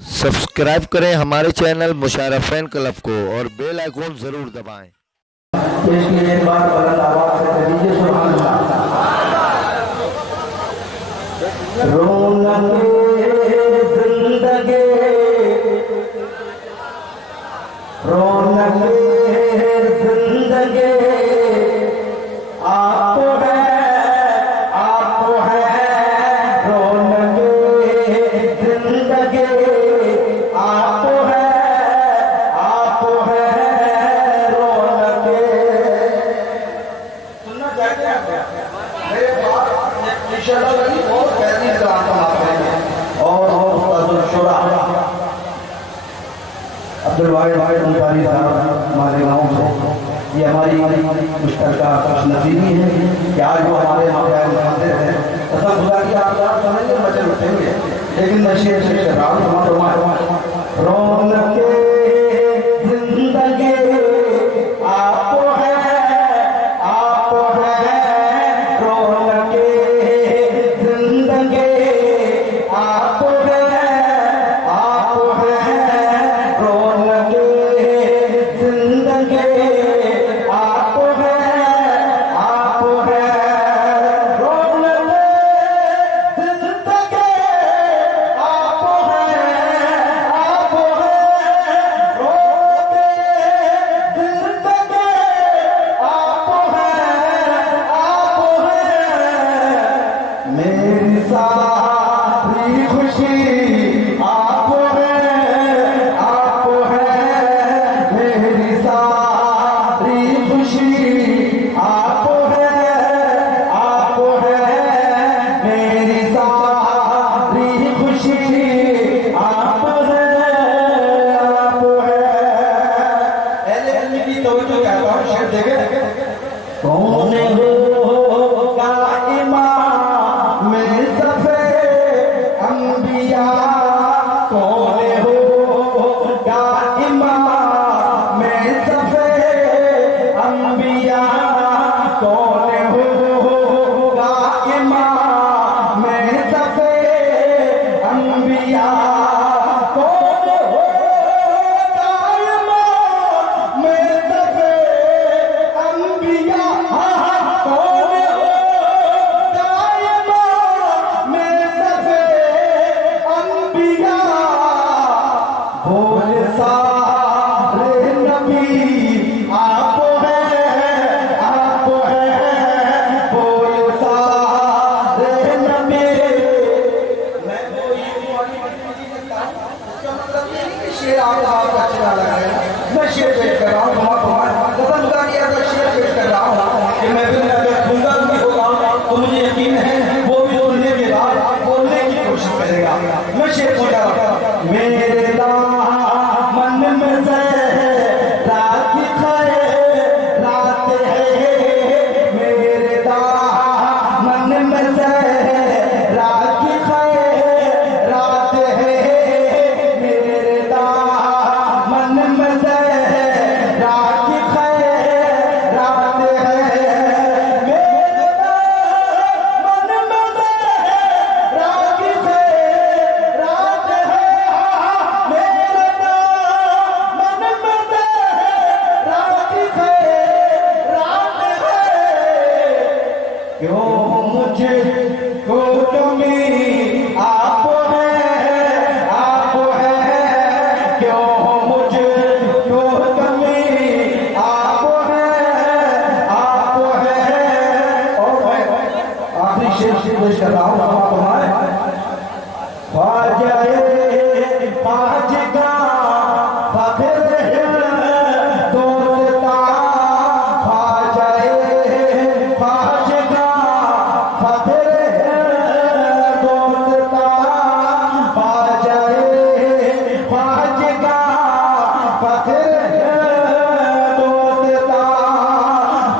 Subscribe करें हमारे channel मुशायरा fan club को और बेल आइकॉन जरूर दबाएं। इसलिए एक बार बुलंद आवाज से कह दीजिए सुभान अल्लाह। रौनके जिंदगी, रौनके जिंदगी आप है, आप है। रौनके जिंदगी आप है, आप है। रौनके सुनना चाहते हैं मेरे पास इंशाअल्लाह वही बहुत बेहतरीन कलाम समाते हैं और वो शुरा अब्दुल वाहिद अंसारी साहब हमारे गाँव से, ये हमारी मुश्तरका खुश नसीबी है कि आज वो हमारे यहाँ पे आए हैं। कसम खुदा की आप समझेंगे बच्चे उठेंगे, लेकिन नशे से रौनके जिंदगी आप है, आप है। रौनके जिंदगी आप है, आप है। रौनके जिंदगी आप है, आप है। रौनके जिंदगी आप है, आप है। रौनके जिंदगी आप है, आप है। मेरी सारी खुशी आप है, आप है। मेरी सारी खुशी आप है, आप है। मेरी सारी खुशी आप है, आप है। पहले अल्लाह की तवज्जो कहता हूँ, शेर देखे कौन होगा इमाम सफे अंबिया, कौन होगा इमाम सफे अंबिया, कौन होगा इमाम सफे अंबिया, कौन होगा इमाम सफे अंबिया, कौन होगा इमाम सफे अंबिया। बोल सारे नबी आप है, आप है। बोल सारे नबी। मैं कोई उसका मतलब ये नहीं कि शेर आपको अच्छा लग रहा है, मैं शेर पेश कर रहा हूँ। कसम खुदा की अगर शेर पेश कर रहा हूँ कि मैं भी खूंगा भी होगा तो मुझे यकीन है वो भी सुनने के बाद बोलने की कोशिश करेगा। मैं शेर बोल रहा हूँ। मेरे दामन में से रात रात है, मेरे दामन में से रात रात है। मेरे दामन में से रात रात है। मेरे दामन में से रात रात है। मेरे दामन में से रात रात है। क्यों मुझे को कमी आप है, आप है। क्यों मुझे को कमी आप है, आप है। और मैं आखिरी शेर पेश कर रहा हूँ तुम्हारे ख्वाजाए खाजगा फखर दोस्ता, ख्वाजाए खाजगा फखर दोस्ता, ख्वाजाए खाजगा फखर दोस्ता,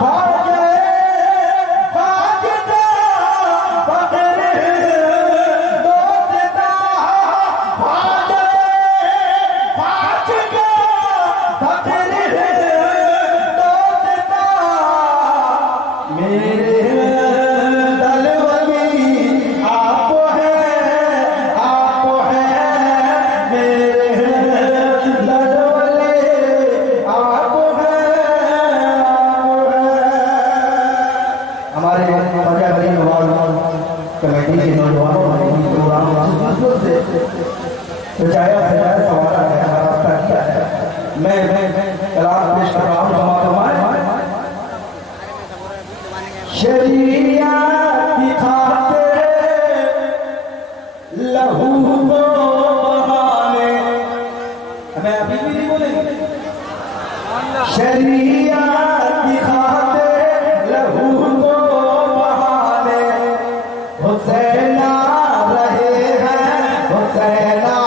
ख्वाजाए खाजगा फखर दोस्ता, ख्वाजाए सजाया सजाया सवारा है रास्ता क्या है। मैं कलाम पेश कर रहा हूँ शरीयत की खातिर लहू को बहाने, हमें अभी भी नहीं बोलेंगे। शरीयत की खातिर लहू को बहाने हुसैना रहे हैं, हुसैना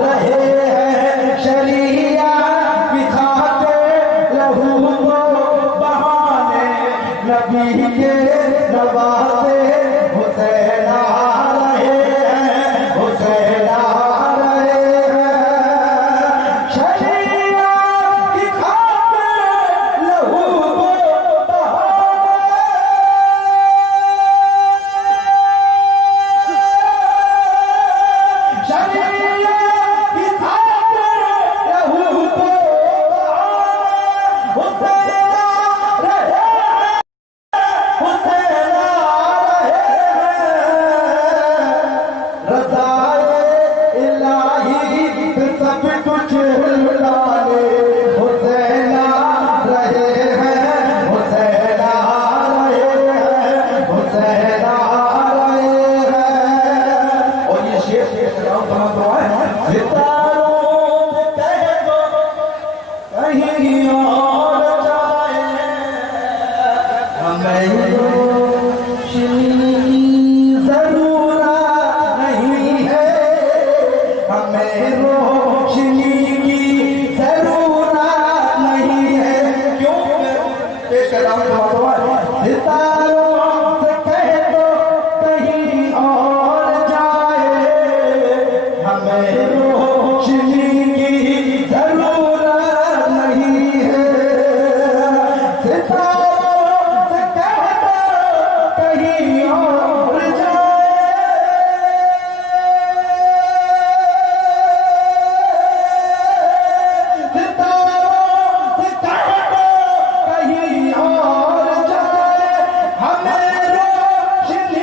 रहे हैं। शरीयत की खातिर लहू को बहाने नबी के नवासे हुसैना रहे हैं, हुसैना रहे हैं। शरीयत की खातिर लहू को बहाने, शरीयत की खातिर लहू को बहाने हुसैना रहे हैं, हुसैना रहे हैं। रज़ाए इलाही पे सब कुछ लुटाने हुसैना रहे हैं, हुसैना रहे हैं, हुसैना रहे हैं। और ये शेर शेर समझ लो है, सितारों से कह दो कहीं और जाए, हमें रोशनी की जरूरत नहीं है, हमें रोशनी